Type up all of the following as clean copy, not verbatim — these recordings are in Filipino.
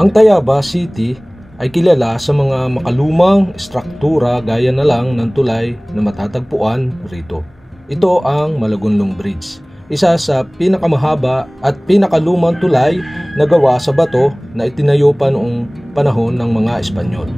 Ang Tayabas City ay kilala sa mga makalumang struktura gaya na lang ng tulay na matatagpuan rito. Ito ang Malagonlong Bridge, isa sa pinakamahaba at pinakalumang tulay na gawa sa bato na itinayo pa noong panahon ng mga Espanyol.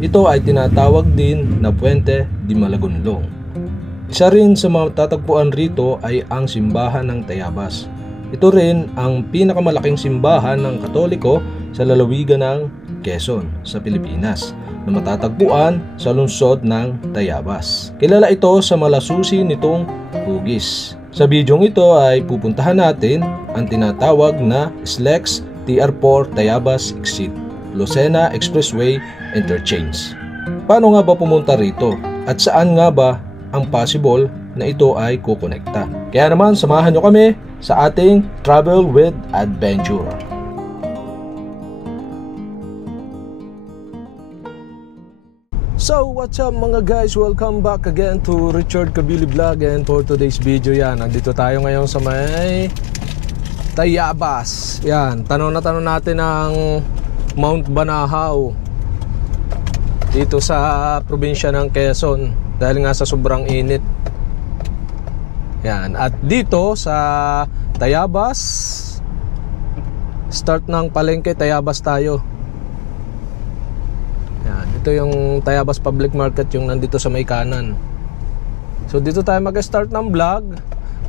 Ito ay tinatawag din na Puente de Malagonlong. Isa rin sa mga matatagpuan rito ay ang simbahan ng Tayabas. Ito rin ang pinakamalaking simbahan ng Katoliko sa lalawigan ng Quezon sa Pilipinas na matatagpuan sa lungsod ng Tayabas. Kilala ito sa malasusi nitong hugis. Sa bidyong ito ay pupuntahan natin ang tinatawag na SLEX TR4 Tayabas Exit, Lucena Expressway Interchange. Paano nga ba pumunta rito at saan nga ba ang possible na ito ay kukonekta? Kaya naman samahan nyo kami sa ating Travel with Adventure. So what's up mga guys, welcome back again to Richard Kabili Vlog, and for today's video yan, nandito tayo ngayon sa may Tayabas. Yan, tanong natin ang Mount Banahaw dito sa probinsya ng Quezon dahil nga sa sobrang init. Yan, at dito sa Tayabas, start ng palengke Tayabas tayo. Yan, ito yung Tayabas Public Market, yung nandito sa may kanan. So dito tayo mag-start ng vlog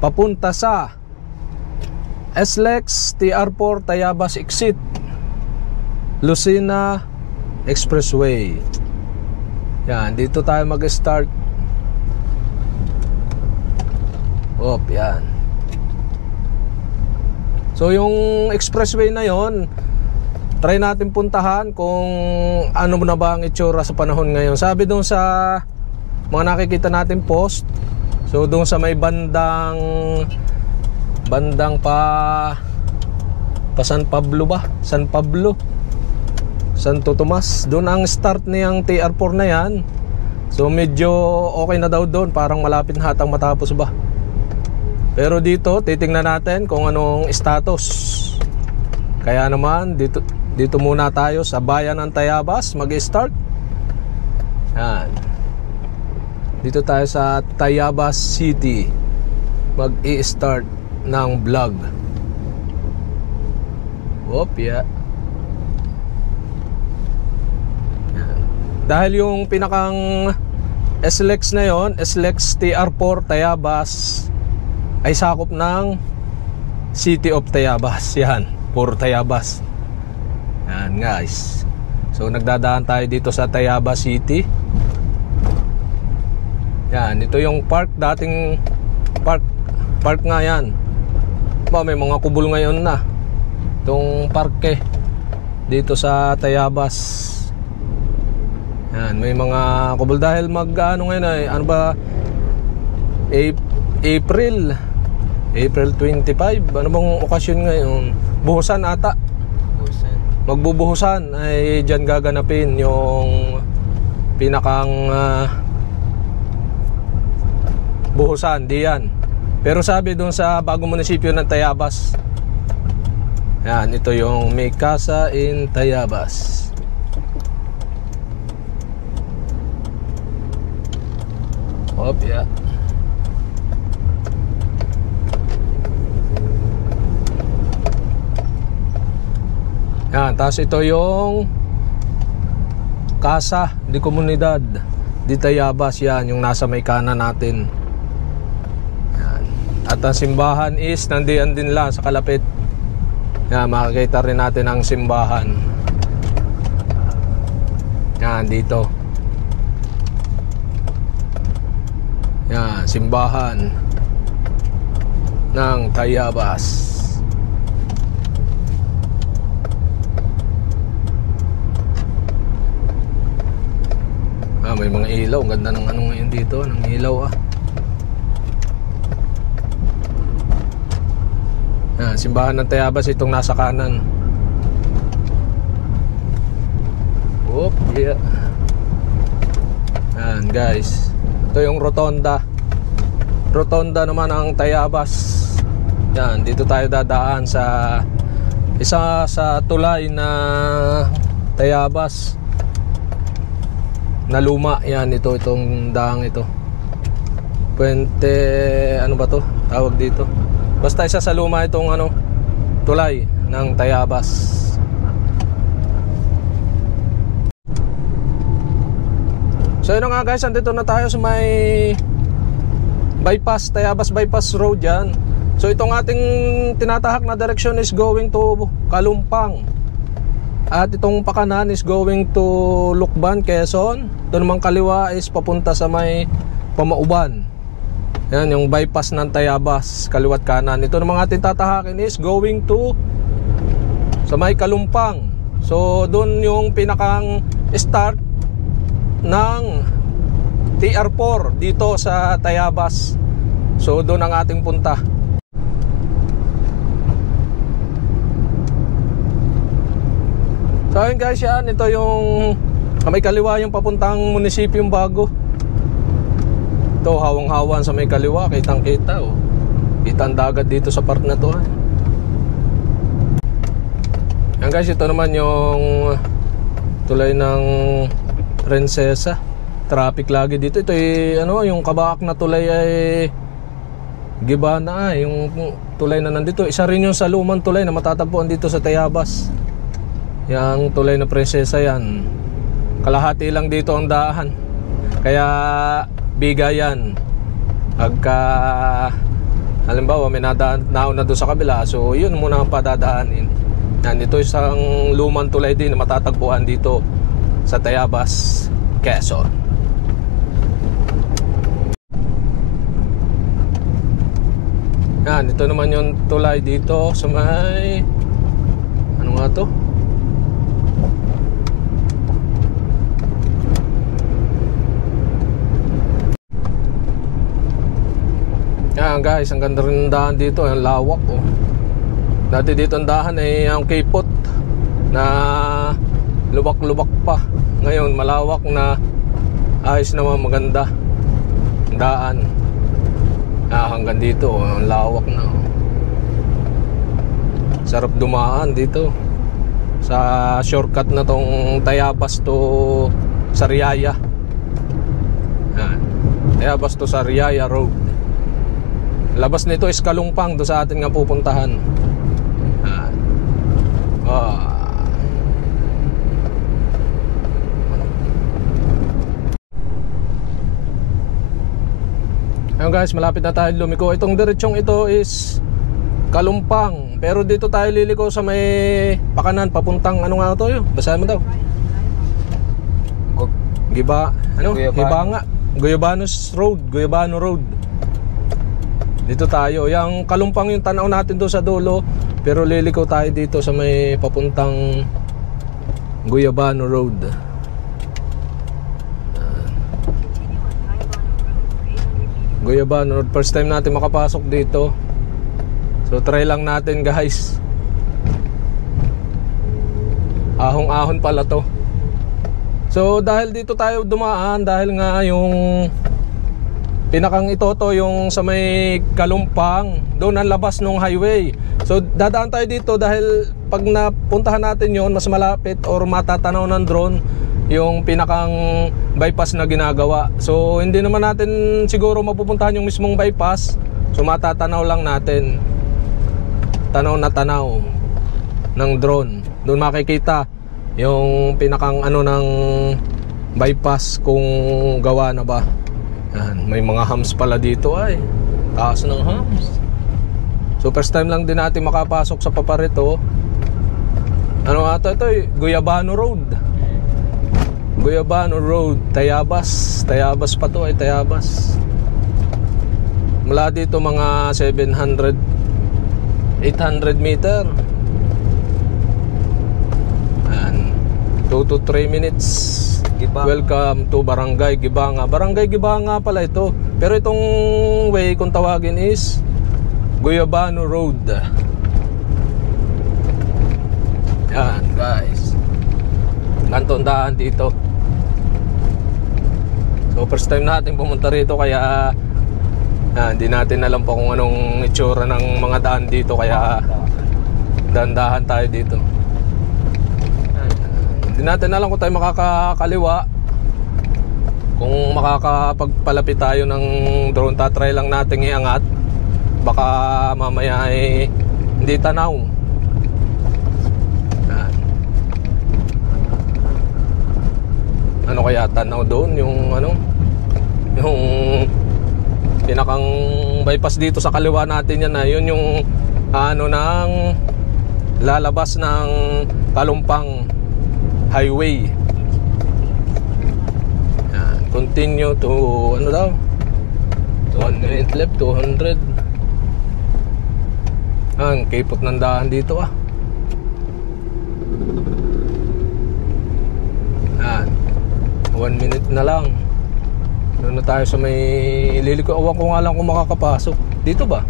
papunta sa SLEX TR4 Tayabas Exit, Lucena Expressway. Yan, dito tayo mag-start. Yan. So yung expressway na yon, try natin puntahan kung ano na ba ang itsura sa panahon ngayon. Sabi doon sa mga nakikita natin post, so doon sa may bandang pa San Pablo ba? Santo Tomas, doon ang start niyang TR4 na yan. So medyo okay na daw doon, parang malapit na hatang matapos ba. Pero dito titingnan natin kung anong status. Kaya naman dito muna tayo sa bayan ng Tayabas mag-start. Yan, dito tayo sa Tayabas City mag-i-start ng vlog. Yeah. Dahil yung pinakang SLEX na yon, SLEX TR4 Tayabas, ay sakop ng City of Tayabas. Yan, puro Tayabas. Yan guys. So nagdadaan tayo dito sa Tayabas City. Yan, ito yung park, dating park nga yan. May mga kubol ngayon na itong parke dito sa Tayabas. Yan, may mga kubol dahil ngayon ay April 25. Ano bang okasyon ngayon? Buhusan ata. Magbubuhusan ay dyan gaganapin yung pinakang buhusan diyan. Pero sabi doon sa bagong munisipyo ng Tayabas, yan, ito yung may casa in Tayabas. Yeah. Yan, tapos ito yung Casa de Comunidad de Tayabas. Yan, yung nasa may kanan natin. Yan. At ang simbahan is nandiyan din lang sa kalapit. Yan, makikita rin natin ang simbahan. Yan, dito. Yan, simbahan ng Tayabas. May mga ilaw. Ang ganda ng ano ngayon dito, ng ilaw Yan, simbahan ng Tayabas, itong nasa kanan. Yeah. Yan guys, ito yung rotonda naman ang Tayabas. Yan, dito tayo dadaan sa Isa sa tulay na Tayabas na luma. Yan, itong daang ito. Puente, ano ba to? Tawag dito. Basta isa sa luma itong tulay ng Tayabas. So yun nga guys, andito na tayo sa may bypass, Tayabas Bypass Road yan. So itong ating tinatahak na direksyon is going to Kalumpang. At itong pakanan is going to Lukban, Quezon. Ito namang kaliwa is papunta sa may Pamauban. Yan yung bypass ng Tayabas, kaliwat kanan. Ito namang ating tatahakin is going to sa may Kalumpang. So doon yung pinakang start ng TR4 dito sa Tayabas. So doon ang ating punta. So ayun guys, yan, ito yung may kaliwa yung papuntang munisipyong Bago. Ito hawang-hawan sa may kaliwa, kitang-kita oh. Kita ang dagat dito sa part na to. Yan guys, ito naman yung tulay ng Prinsesa. Traffic lagi dito. Ito ay yung kabaak na tulay ay Gibana yung tulay na nandito. Isa rin yung sa lumang tulay na matatagpuan dito sa Tayabas. Yang tulay na Prinsesa yan. Kalahati lang dito ang daahan. Kaya bigayan. Pagka halimbawa may nauna doon sa kabila, so yun muna ang padadaanin. Yan, ito isang lumang tulay din na matatagpuan dito sa Tayabas, Quezon. Yan, ito naman yung tulay dito sa may ano nga to? Yan guys, ang ganda rin ng daan dito. Ang lawak oh. Dati dito ang daan ay ang K-pot na lubak-lubak pa. Ngayon malawak na, ayos naman, maganda ang daan. Hanggang dito ang lawak na oh. Sarap dumaan dito sa shortcut na tong Tayabas to Sariaya. Tayabas to Sariaya Road. Labas nito is Kalumpang, do sa atin nga pupuntahan. Ayun guys, malapit na tayo lumiko. Itong diretsong ito is Kalumpang. Pero dito tayo liliko sa may pakanan, papuntang ano nga ito yun? Basahin mo daw. Guyabanos Road, Guyabano Road. Dito tayo. Yang Kalumpang yung tanaw natin doon sa dulo. Pero liliko tayo dito sa may papuntang Guyabano Road. Guyabano Road. First time natin makapasok dito. So try lang natin guys. Ahong-ahon pala to. So dahil dito tayo dumaan, dahil nga yung pinakang itoto yung sa may Kalumpang, doon ang labas ng highway. So dadaan tayo dito dahil pag napuntahan natin yon, mas malapit or matatanaw ng drone yung pinakang bypass na ginagawa. So hindi naman natin siguro mapupuntahan yung mismong bypass. So matatanaw lang natin. Tanaw na tanaw ng drone. Doon makikita yung pinakang ng bypass kung gawa na ba. Yan, may mga hams pala dito ay. Taas ng hams. So first time lang din natin makapasok sa paparito. Ano ata ito eh? Guyabano Road. Guyabano Road, Tayabas. Tayabas pa to ay Tayabas. Mula dito mga 800 meter. Ayan, 2 to 3 minutes. Gibanga. Welcome to Barangay Gibanga. Barangay Gibanga pala ito. Pero itong way kung tawagin is Guyabano Road. Yan guys, gantong daan dito. So first time natin pumunta rito, kaya hindi natin alam pa kung anong itsura ng mga daan dito. Kaya Dandahan tayo dito. Hindi natin alam kung tayo makakakaliwa. Kung makakapagpalapit tayo ng drone, tatry lang natin iangat. Baka mamaya ay hindi tanaw. Ano kaya tanaw doon? Yung ano? Yung pinakang bypass dito sa kaliwa natin yan na. Yun yung ano ng lalabas ng Kalumpang Highway. Yan. Continue to ano daw? 1 minute left, 200. Ang kipot ng daan dito ah. Yan. 1 minute na lang. Doon na tayo sa may liliko. Awan ko nga lang kung makakapasok. Dito ba?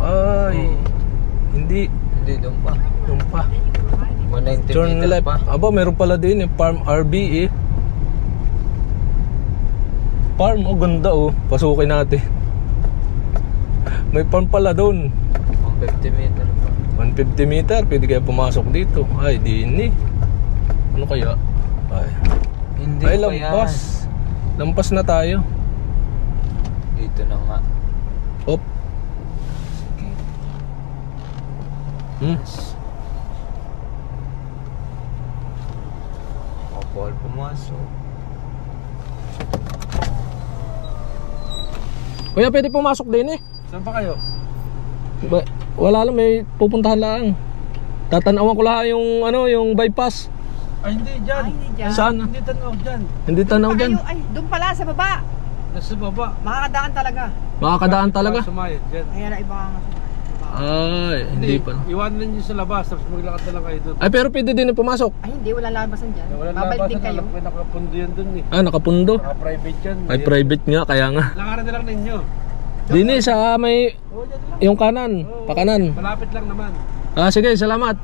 Ay, hindi. Hindi, doon pa. Doon pa. 190 Turn meter left. pa. Aba, meron pala din eh. Farm RB eh. Farm, oh ganda oh. Pasukin natin. May farm pala doon. 150 meter pa. 150 meter. Pwede kaya pumasok dito. Ay, di ini. Ano kaya? Ay, Hindi ay pa lampas. Lampas na tayo. Dito na nga. Op. Bawal pumasok. Kuya, pwede pumasok din eh. Saan pa kayo? Wala lang, may pupuntahan lang. Tatanawan ko lang yung ano, yung bypass. Ay, hindi dyan. Ay, hindi dyan. Saan? Hindi tanaw dyan. Hindi tanaw Pa dyan. kayo, ay, doon pala sa baba. Nasa baba. Makakadaan talaga. Makakadaan talaga. Sumayad dyan. Ayan na iba nga sa baba. Ay, hindi pa. Iwanan nyo sa labas, tapos maglakad na lang kayo doon. Ay, pero pwede din pumasok. Ay, hindi. Walang labasan dyan. Walang Babalik labasan, din kayo. may nakapundo yan doon eh. Ah, nakapundo. Naka-private yan. Ay, private nga, kaya nga. Lakaran na lang ninyo. Dini sa may Oo, dyan lang. yung kanan, pakanan. Malapit lang naman. Ah, sige, salamat.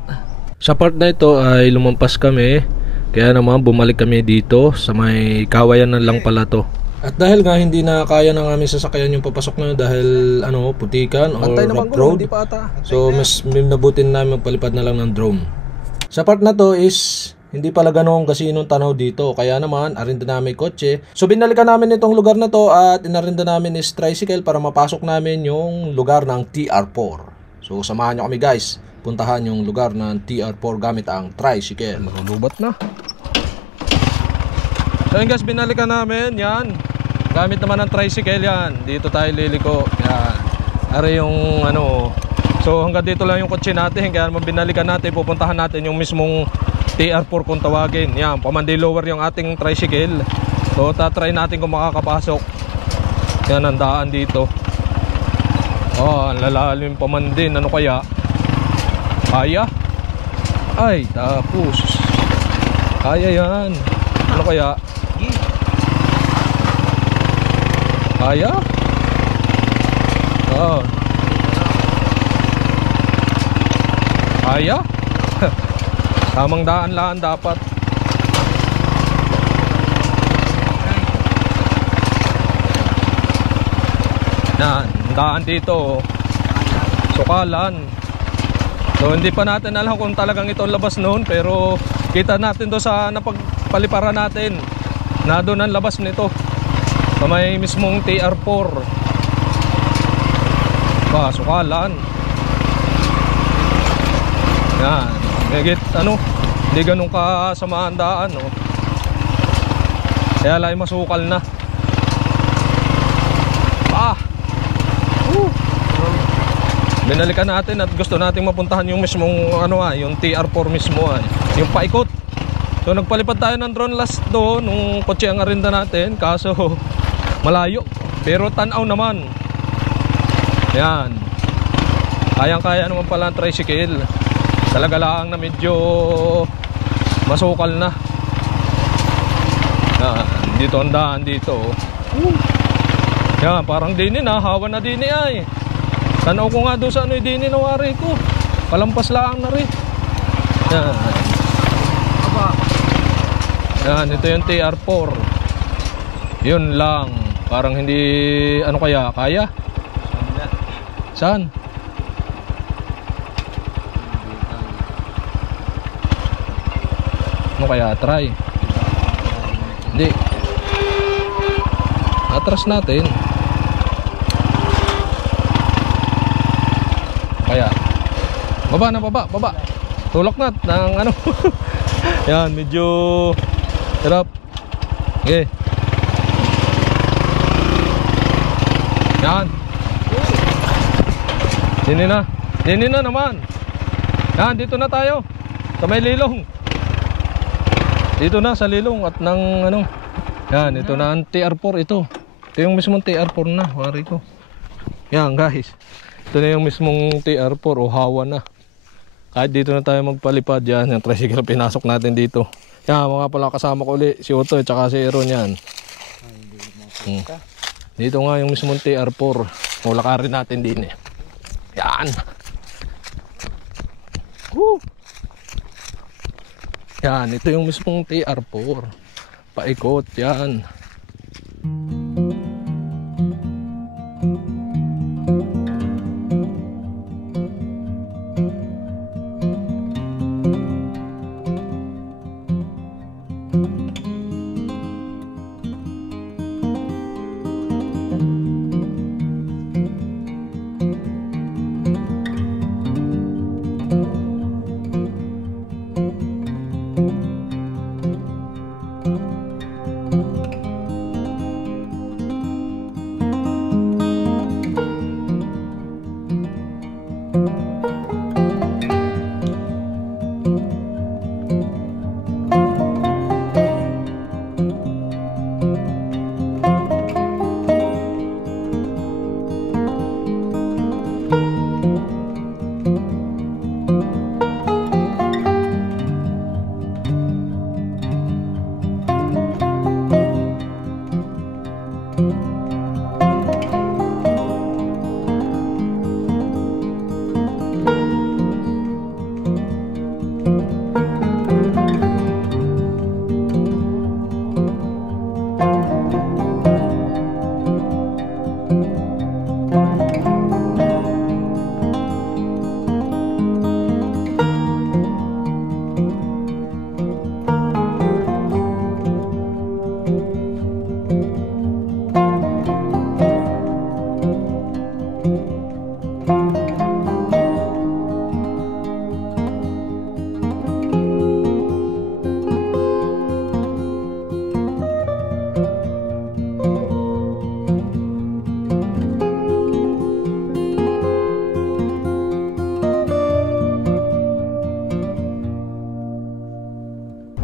Sa part na ito ay lumampas kami. Kaya naman bumalik kami dito sa may kawayan na lang pala to. At dahil nga hindi na kaya ng aming sasakyan yung papasok na dahil ano, putikan or rough road. So mas nabutin namin magpalipad na lang ng drone. Sa part na to is hindi pala ganong gasinong tanaw dito. Kaya naman arinda namin kotse. So binalikan namin itong lugar na to at inarinda namin is tricycle para mapasok namin yung lugar ng TR4. So samahan nyo kami guys. Puntahan yung lugar ng TR4 gamit ang tricycle. Marulubat na. So yun guys, binalikan namin yan. Gamit naman ang tricycle yan. Dito tayo liliko. Yan. Ari yung ano. So hanggang dito lang yung kotse natin. Kaya naman binalikan natin. Pupuntahan natin yung mismong TR4 kung tawagin. Yan, pamandi lower yung ating tricycle. So tatry natin kung makakapasok. Yan ang daan dito. Oh, ang lalalim pamandin. Ano kaya? Kaya? Ay, tapos kaya yan. Ano kaya? Kaya? Oh. Kaya? Tamang daan lang dapat. Yan, daan dito. Sukalan. So hindi pa natin alam kung talagang ito labas noon, pero kita natin do sa napagpaliparan natin na doon ang labas nito sa may mismong TR4. Ba, sukalan. Yan, megit ano, hindi ganun kasamaan daan, no? Kaya lang masukal na. Binalikan natin at gusto nating mapuntahan yung mismong ano yung TR4 mismo yung paikot. So nagpalipad tayo ng drone last do nung kotse ang arinda natin, kaso malayo pero tanaw naman. Yan. Kayang-kaya naman pala ang tricycle. Talaga lang na medyo masukal na. Yan, dito ang daan dito. Yan, parang dini na, hawa na dini ay. Tanaw ko nga doon sa ano dini na wari ko. Palampas lang na rin. Yan. Yan, ito yung TR4. Yun lang. Parang hindi, ano kaya? Kaya? Saan? kaya try. Hindi. Atras natin. Kaya. Baba na, baba. Tulak na ng ano. Yan, medyo hirap. Okay. Yan. Dini na naman. Yan, dito na tayo. Sa may lilong. Dito na sa lilong at ng ano. Yan, ito na ang TR4 ito. Ito yung mismong TR4 na, wari ko. Yan guys. Ito na yung mismong TR4 o hawa na. Kahit dito na tayo magpalipad yan. Yung tricycle pinasok natin dito. Yan, mga pala kasama ko ulit. Si Otto at saka si Aaron yan. Dito nga yung mismong TR4. O lakarin natin din eh. Yan. Woo! Yan, ito yung mismong TR4. Paikot yan.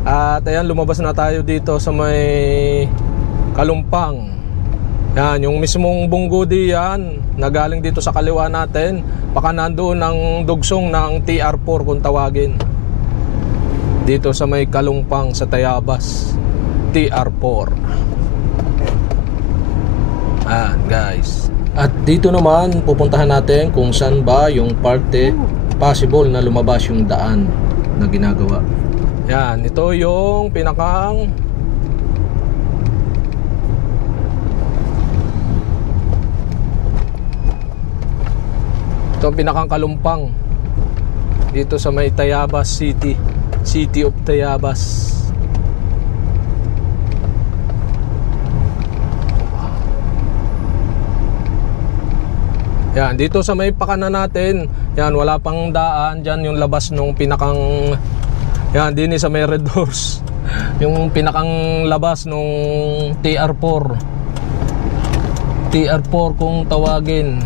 At ayan, lumabas na tayo dito sa may Kalumpang. Yan, yung mismong bunggudi yan na galing dito sa kaliwa natin. Baka nandoon ang dugsong ng TR4 kung tawagin. Dito sa may Kalumpang sa Tayabas, TR4. Ayan guys. At dito naman pupuntahan natin kung saan ba yung parte possible na lumabas yung daan na ginagawa. Yan, ito yung pinakang Kalumpang dito sa may Tayabas City, City of Tayabas. Yan, dito sa may pakanan natin, yan, wala pang daan. Diyan yung labas nung pinakang, yan, din sa may Red Doors. Yung pinakang labas nung TR4 kung tawagin.